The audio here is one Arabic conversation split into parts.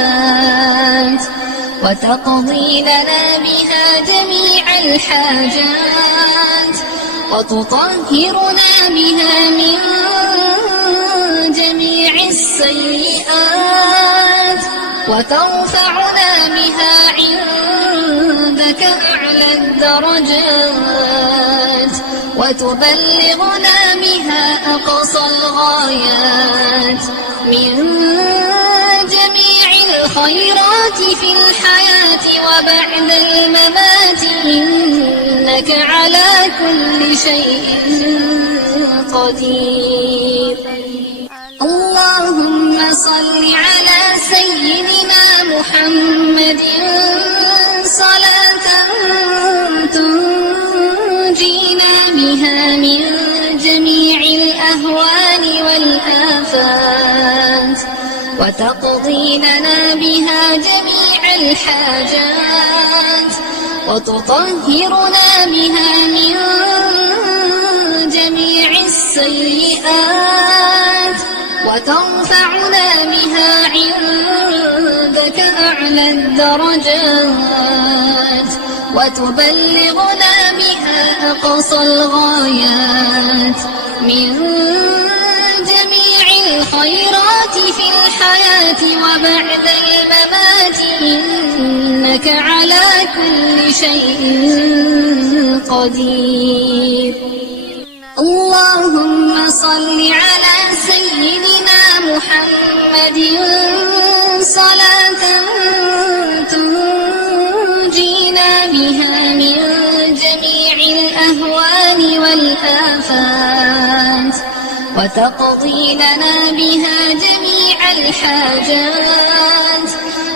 والآفات وتقضي لنا بها جميع الحاجات وتطهرنا بها من جميع السيئات وترفعنا بها عندك أعلى الدرجات وتبلغنا بها أقصى الغايات من جميع الخيرات في الحياة وبعد الممات إنك على كل شيء قدير. اللهم صل على سيدنا محمد صلاة تنجينا بها من جميع الأهوال والآفات وتقضي لنا بها جميع الحاجات وتطهرنا بها من جميع السيئات وترفعنا بها عندك أعلى الدرجات وتبلغنا بها أقصى الغايات من جميع الخيرات في الحياة وبعد الممات إنك على كل شيء قدير. اللهم صل على سيدنا محمد صلاة تنجينا بها من جميع الأهوال والآفات وتقضي لنا بها جميع الحاجات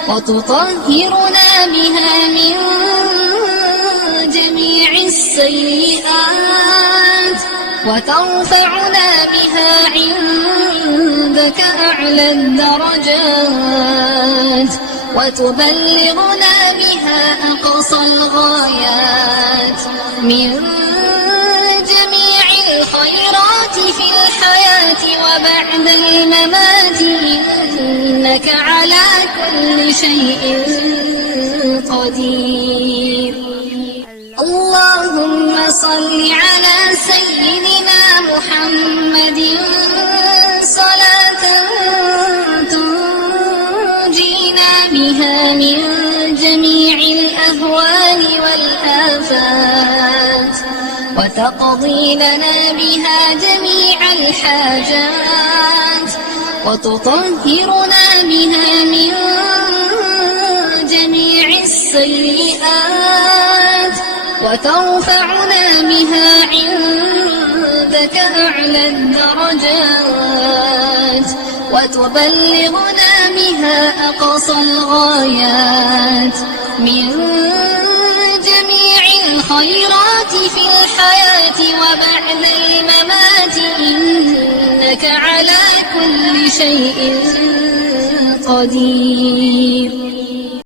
وتطهرنا بها من جميع السيئات وترفعنا بها عندك أعلى الدرجات وتبلغنا بها أقصى الغايات من جميع الخيرات في الحياة وبعد الممات إنك على كل شيء قدير. اللهم صل على سيدنا محمد صلاة تنجينا بها من جميع الأهوال والآفات وتقضي لنا بها جميع الحاجات وتطهرنا بها من جميع السيئات وترفعنا بها عندك أعلى الدرجات وتبلغنا بها أقصى الغايات من جميع الخيرات في الحياة وبعد الممات إنك على كل شيء قدير.